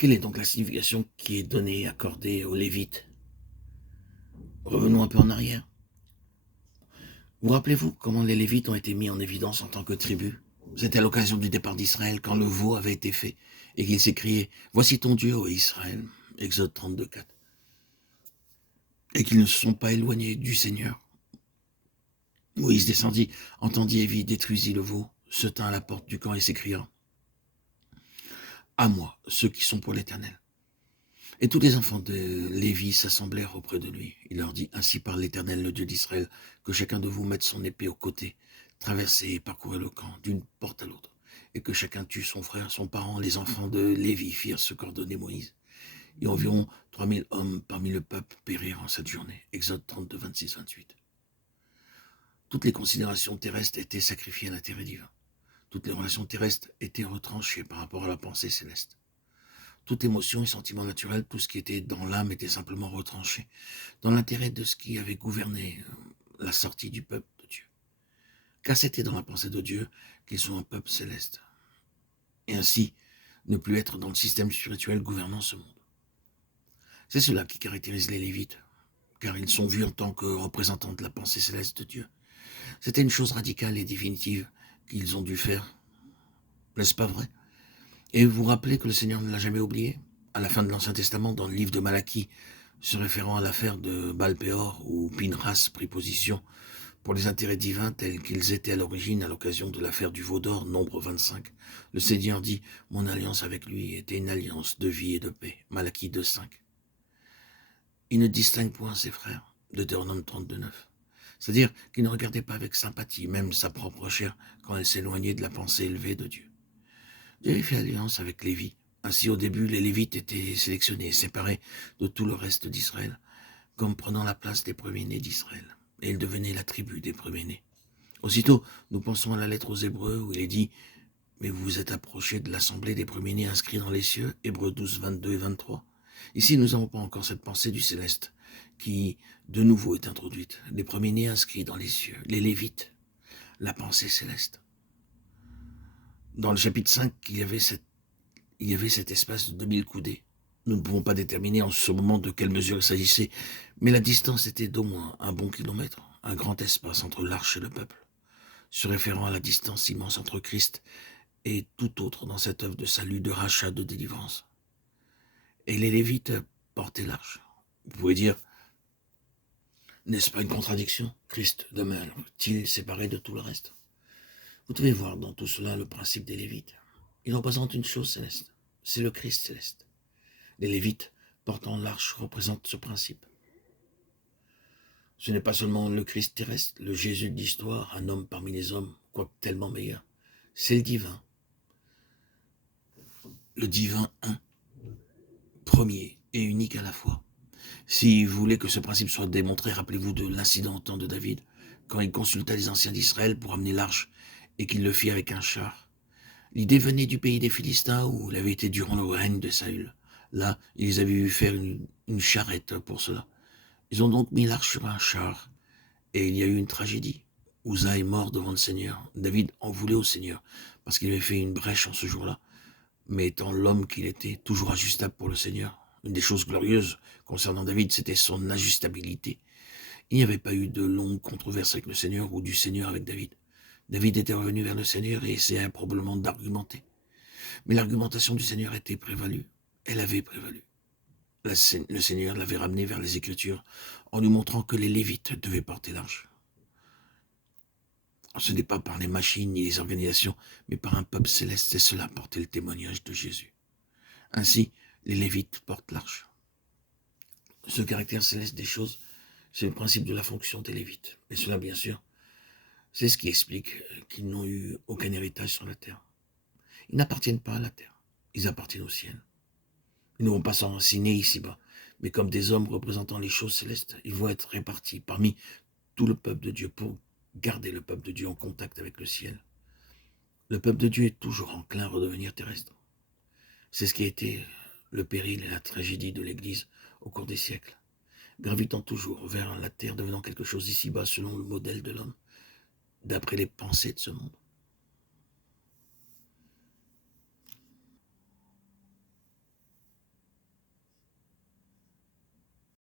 Quelle est donc la signification qui est donnée, accordée aux Lévites? Revenons un peu en arrière. Vous rappelez-vous comment les Lévites ont été mis en évidence en tant que tribu? C'était à l'occasion du départ d'Israël, quand le veau avait été fait, et qu'il s'est crié « Voici ton Dieu, ô Israël » Exode 32, 4. Et qu'ils ne se sont pas éloignés du Seigneur. Moïse descendit, entendit et vit, détruisit le veau, se tint à la porte du camp et s'écria « À moi, ceux qui sont pour l'Éternel ». Et tous les enfants de Lévi s'assemblèrent auprès de lui. Il leur dit, ainsi parle l'Éternel, le Dieu d'Israël, que chacun de vous mette son épée au côté, traversez et parcourez le camp d'une porte à l'autre, et que chacun tue son frère, son parent. Les enfants de Lévi firent ce qu'ordonnait Moïse. Et environ 3000 hommes parmi le peuple périrent en cette journée. Exode 32, 26, 28. Toutes les considérations terrestres étaient sacrifiées à l'intérêt divin. Toutes les relations terrestres étaient retranchées par rapport à la pensée céleste. Toute émotion et sentiment naturel, tout ce qui était dans l'âme était simplement retranché dans l'intérêt de ce qui avait gouverné la sortie du peuple de Dieu. Car c'était dans la pensée de Dieu qu'ils sont un peuple céleste. Et ainsi, ne plus être dans le système spirituel gouvernant ce monde. C'est cela qui caractérise les Lévites, car ils sont vus en tant que représentants de la pensée céleste de Dieu. C'était une chose radicale et définitive qu'ils ont dû faire. N'est-ce pas vrai? Et vous vous rappelez que le Seigneur ne l'a jamais oublié? À la fin de l'Ancien Testament, dans le livre de Malachie, se référant à l'affaire de Baal-Péor, où Pinchas prit position pour les intérêts divins tels qu'ils étaient à l'origine à l'occasion de l'affaire du veau d'or, Nombre 25. Le Seigneur dit, mon alliance avec lui était une alliance de vie et de paix. Malachie 2,5. Il ne distingue point ses frères, Deutéronome 32, 9. C'est-à-dire qu'il ne regardait pas avec sympathie, même sa propre chair, quand elle s'éloignait de la pensée élevée de Dieu. Dieu avait fait alliance avec Lévi. Ainsi, au début, les Lévites étaient sélectionnés, séparés de tout le reste d'Israël, comme prenant la place des premiers-nés d'Israël. Et ils devenaient la tribu des premiers-nés. Aussitôt, nous pensons à la lettre aux Hébreux, où il est dit « Mais vous vous êtes approchés de l'assemblée des premiers-nés inscrits dans les cieux » Hébreux 12, 22 et 23. Ici, nous n'avons pas encore cette pensée du céleste, qui, de nouveau, est introduite. Les premiers-nés inscrits dans les cieux, les Lévites, la pensée céleste. Dans le chapitre 5, il y avait cet espace de 2000 coudées. Nous ne pouvons pas déterminer en ce moment de quelle mesure il s'agissait, mais la distance était d'au moins un bon kilomètre, un grand espace entre l'arche et le peuple, se référant à la distance immense entre Christ et tout autre dans cette œuvre de salut, de rachat, de délivrance. Et les Lévites portaient l'arche. Vous pouvez dire, n'est-ce pas une contradiction? Christ demeure-t-il séparé de tout le reste? Vous devez voir dans tout cela le principe des Lévites. Ils représentent une chose céleste, c'est le Christ céleste. Les Lévites portant l'arche représentent ce principe. Ce n'est pas seulement le Christ terrestre, le Jésus de l'histoire, un homme parmi les hommes, quoique tellement meilleur. C'est le divin un, premier et unique à la fois. Si vous voulez que ce principe soit démontré, rappelez-vous de l'incident au temps de David, quand il consulta les anciens d'Israël pour amener l'arche et qu'il le fit avec un char. L'idée venait du pays des Philistins où il avait été durant le règne de Saül. Là, ils avaient vu faire une charrette pour cela. Ils ont donc mis l'arche sur un char et il y a eu une tragédie. Uza est mort devant le Seigneur. David en voulait au Seigneur parce qu'il avait fait une brèche en ce jour-là. Mais étant l'homme qu'il était, toujours ajustable pour le Seigneur, une des choses glorieuses concernant David, c'était son ajustabilité. Il n'y avait pas eu de longue controverse avec le Seigneur ou du Seigneur avec David. David était revenu vers le Seigneur et essayait probablement d'argumenter. Mais l'argumentation du Seigneur était prévalue. Elle avait prévalu. Le Seigneur l'avait ramené vers les Écritures en nous montrant que les Lévites devaient porter l'arche. Ce n'est pas par les machines ni les organisations, mais par un peuple céleste, c'est cela porter le témoignage de Jésus. Ainsi, les Lévites portent l'arche. Ce caractère céleste des choses, c'est le principe de la fonction des Lévites. Et cela, bien sûr, c'est ce qui explique qu'ils n'ont eu aucun héritage sur la terre. Ils n'appartiennent pas à la terre, ils appartiennent au ciel. Ils ne vont pas s'enraciner ici-bas, mais comme des hommes représentant les choses célestes, ils vont être répartis parmi tout le peuple de Dieu pour garder le peuple de Dieu en contact avec le ciel. Le peuple de Dieu est toujours enclin à redevenir terrestre. C'est ce qui a été le péril et la tragédie de l'Église au cours des siècles, gravitant toujours vers la terre, devenant quelque chose d'ici-bas selon le modèle de l'homme, d'après les pensées de ce monde.